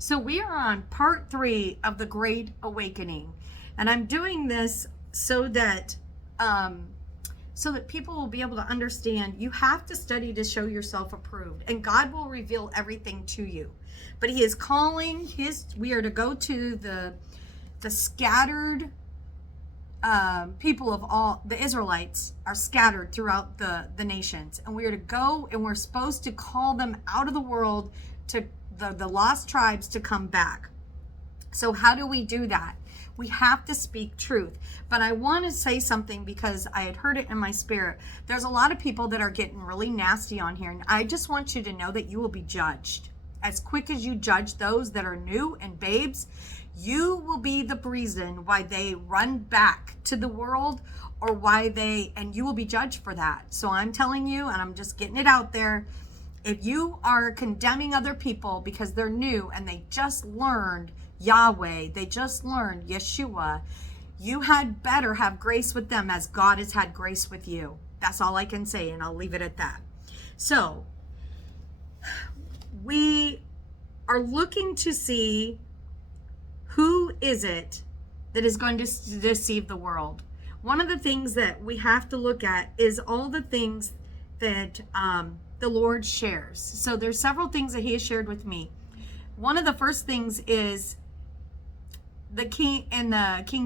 So we are on part 3 of the Great Awakening, and I'm doing this um, so that people will be able to understand you have to study to show yourself approved, and God will reveal everything to you. But He is calling we are to go to the scattered people of all the Israelites are scattered throughout the nations, and we are to go and we're supposed to call them out of the world to the lost tribes to come back. So how do we do that? We have to speak truth. But I want to say something because I had heard it in my spirit. There's a lot of people that are getting really nasty on here, and I just want you to know that you will be judged. As quick as you judge those that are new and babes, you will be the reason why they run back to the world, or and you will be judged for that. So I'm telling you, and I'm just getting it out there, if you are condemning other people because they're new and they just learned Yahweh, they just learned Yeshua, you had better have grace with them as God has had grace with you. That's all I can say, and I'll leave it at that. So we are looking to see who is it that is going to deceive the world. One of the things that we have to look at is all the things that the Lord shares. So there's several things that He has shared with me. One of the first things is the King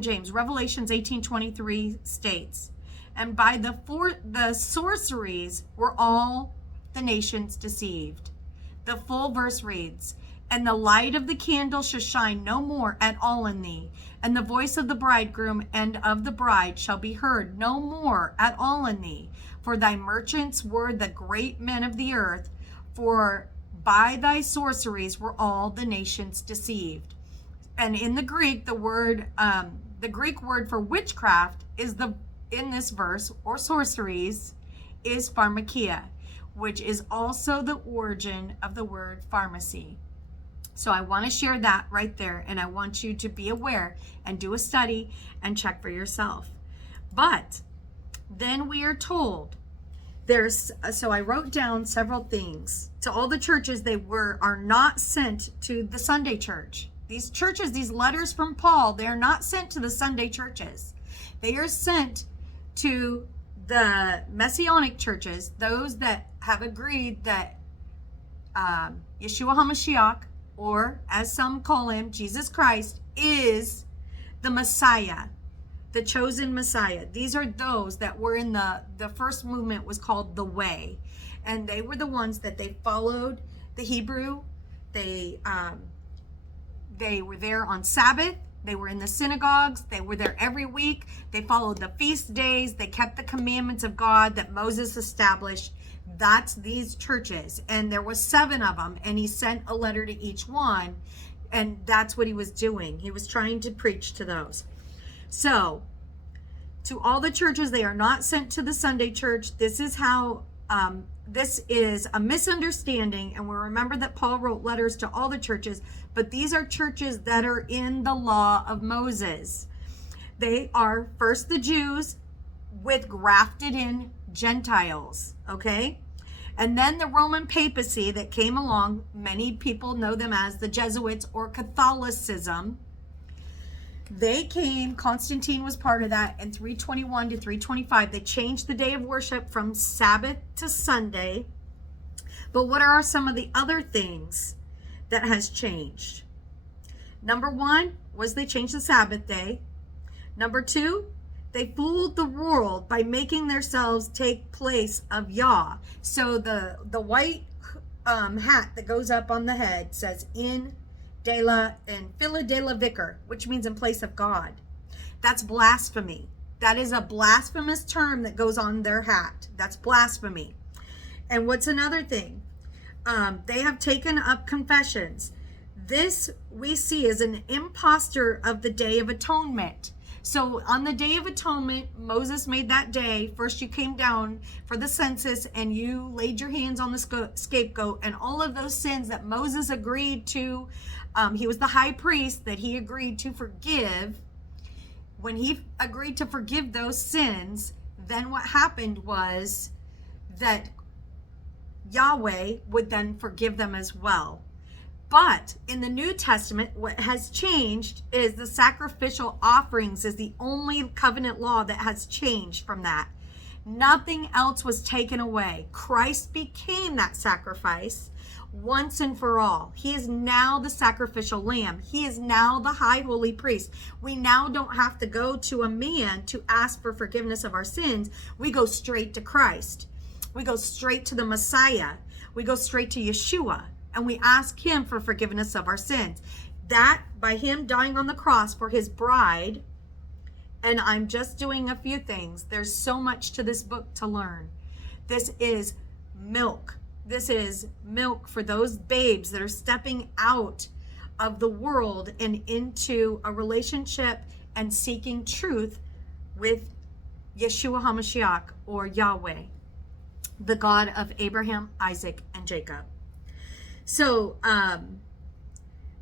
James, Revelations 18:23 states, and by the sorceries were all the nations deceived. The full verse reads, and the light of the candle shall shine no more at all in thee, and the voice of the bridegroom and of the bride shall be heard no more at all in thee. For thy merchants were the great men of the earth, for by thy sorceries were all the nations deceived. And in the Greek, the Greek word for witchcraft in this verse, or sorceries, is pharmakia, which is also the origin of the word pharmacy. So I want to share that right there, and I want you to be aware and do a study and check for yourself. But then we are told so I wrote down several things. To all the churches, they are not sent to the Sunday church. These churches, these letters from Paul, they are not sent to the Sunday churches. They are sent to the Messianic churches, those that have agreed that Yeshua HaMashiach, or as some call him, Jesus Christ, is the Messiah, the chosen Messiah. These are those that were in the first movement, was called the Way. And they were the ones that they followed the Hebrew. They were there on Sabbath. They were in the synagogues. They were there every week. They followed the feast days. They kept the commandments of God that Moses established. That's these churches. And there was 7 of them. And he sent a letter to each one. And that's what he was doing. He was trying to preach to those. So, to all the churches, they are not sent to the Sunday church. This is how, this is a misunderstanding. And we remember that Paul wrote letters to all the churches, but these are churches that are in the law of Moses. They are first the Jews with grafted in Gentiles, okay? And then the Roman papacy that came along, many people know them as the Jesuits or Catholicism. They came, Constantine was part of that, in 321 to 325. They changed the day of worship from Sabbath to Sunday. But what are some of the other things that has changed? Number 1 was they changed the Sabbath day. Number 2, they fooled the world by making themselves take place of Yah. So the white hat that goes up on the head says in Fila de la Vicar, which means in place of God. That's blasphemy. That is a blasphemous term that goes on their hat. That's blasphemy. And what's another thing? They have taken up confessions. This we see as an impostor of the Day of Atonement. So on the Day of Atonement, Moses made that day. First you came down for the census and you laid your hands on the scapegoat, and all of those sins that Moses agreed to, he was the high priest, that he agreed to forgive. When he agreed to forgive those sins, then what happened was that Yahweh would then forgive them as well. But in the New Testament, what has changed is the sacrificial offerings is the only covenant law that has changed from that. Nothing else was taken away. Christ became that sacrifice once and for all. He is now the sacrificial lamb. He is now the high holy priest. We now don't have to go to a man to ask for forgiveness of our sins. We go straight to Christ. We go straight to the Messiah. We go straight to Yeshua, and we ask him for forgiveness of our sins. That, by him dying on the cross for his bride, and I'm just doing a few things. There's so much to this book to learn. This is milk. This is milk for those babes that are stepping out of the world and into a relationship and seeking truth with Yeshua HaMashiach, or Yahweh, the God of Abraham, Isaac, and Jacob. So,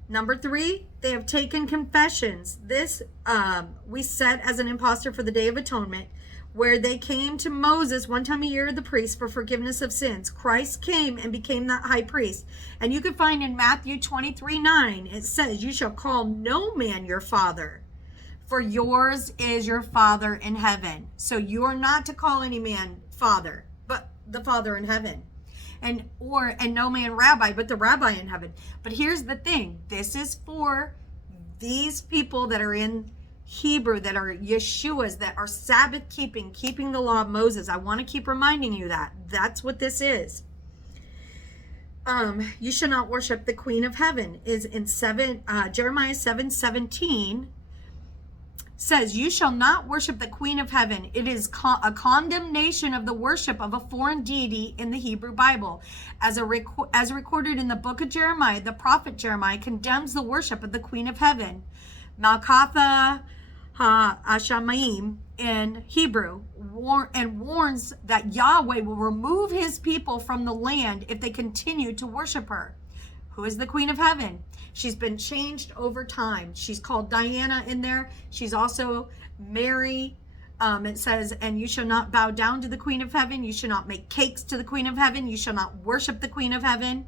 number 3, they have taken confessions. This we set as an impostor for the Day of Atonement, where they came to Moses one time a year, the priest, for forgiveness of sins. Christ came and became that high priest. And you can find in Matthew 23:9, it says, "You shall call no man your father, for yours is your Father in heaven." So you are not to call any man father, but the Father in heaven. And no man rabbi, but the rabbi in heaven. But here's the thing. This is for these people that are in Hebrew, that are Yeshua's, that are Sabbath keeping the law of Moses. I want to keep reminding you that. That's what this is. You shall not worship the Queen of Heaven is in Jeremiah 7:17. Says, "You shall not worship the Queen of Heaven." It is a condemnation of the worship of a foreign deity in the Hebrew Bible. As recorded in the book of Jeremiah, the prophet Jeremiah condemns the worship of the Queen of Heaven, Malkatha HaShamayim in Hebrew, and warns that Yahweh will remove his people from the land if they continue to worship her. Who is the Queen of Heaven? She's been changed over time. She's called Diana in there. She's also Mary. It says, "And you shall not bow down to the Queen of Heaven. You shall not make cakes to the Queen of Heaven. You shall not worship the Queen of Heaven."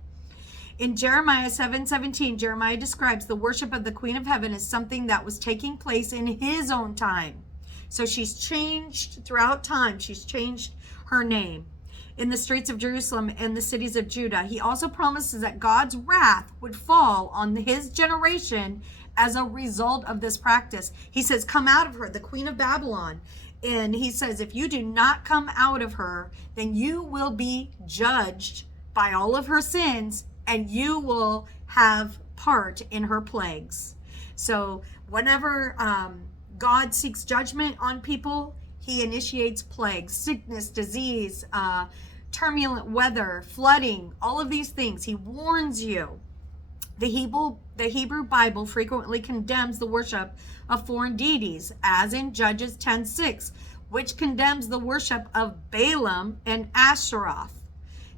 In Jeremiah 7:17, Jeremiah describes the worship of the Queen of Heaven as something that was taking place in his own time. So she's changed throughout time. She's changed her name. In the streets of Jerusalem and the cities of Judah, he also promises that God's wrath would fall on his generation as a result of this practice. He says, "Come out of her, the Queen of Babylon." And he says, if you do not come out of her, then you will be judged by all of her sins, and you will have part in her plagues. So whenever God seeks judgment on people, he initiates plagues, sickness, disease, turbulent weather, flooding, all of these things. He warns you. The Hebrew Bible frequently condemns the worship of foreign deities, as in Judges 10:6, which condemns the worship of Balaam and Asheroth.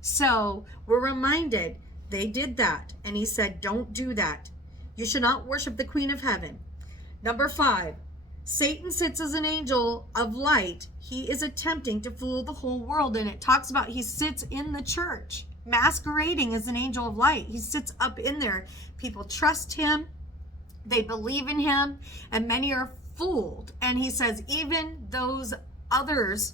So we're reminded they did that, and he said, don't do that. You should not worship the Queen of Heaven. Number 5, Satan sits as an angel of light. He is attempting to fool the whole world. And it talks about he sits in the church, masquerading as an angel of light. He sits up in there. People trust him. They believe in him. And many are fooled. And he says, even those others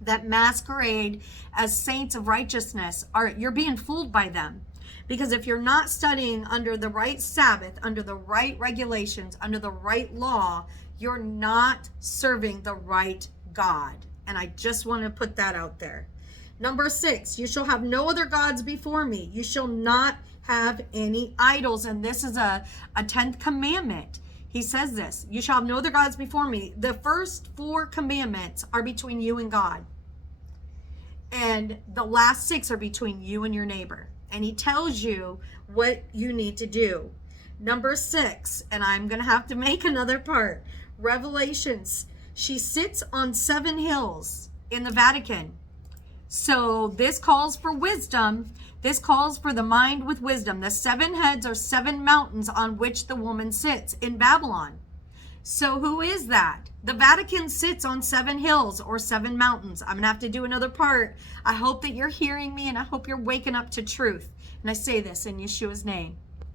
that masquerade as saints of righteousness, you're being fooled by them. Because if you're not studying under the right Sabbath, under the right regulations, under the right law, you're not serving the right God. And I just want to put that out there. Number 6, you shall have no other gods before me. You shall not have any idols. And this is a 10th commandment. He says this, you shall have no other gods before me. The first 4 commandments are between you and God. And the last 6 are between you and your neighbor. And he tells you what you need to do. Number 6, and I'm going to have to make another part. Revelations. She sits on 7 hills in the Vatican. So this calls for wisdom. This calls for the mind with wisdom. The 7 heads are 7 mountains on which the woman sits in Babylon. So who is that? The Vatican sits on 7 hills or 7 mountains. I'm going to have to do another part. I hope that you're hearing me, and I hope you're waking up to truth. And I say this in Yeshua's name.